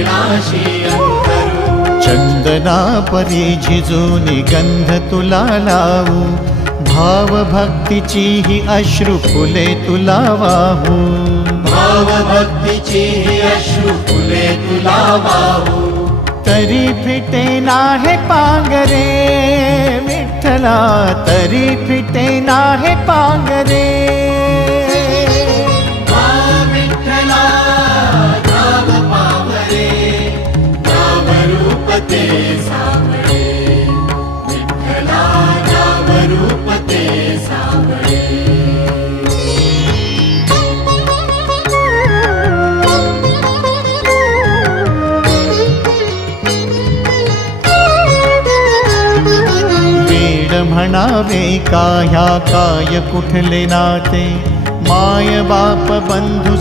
चरणाशी अंतरू। चंदना परी झिजूनी गंध तुला लावू, भाव भक्तीची ही अश्रु फुले तुला वाहू। भाव भक्तीची ही अश्रु फुले तुला वाहू। तरी फिटे नाहे पांगरे विठ्ठला, तरी फिटे नाहे पांगरे। विठ्ठला नाम पावरे, नाम रूप ते सावळे। विठ्ठला नाम रूप ते सावळे। म्हणावे का ह्या काय कुठले नाते, माय बाप बंधू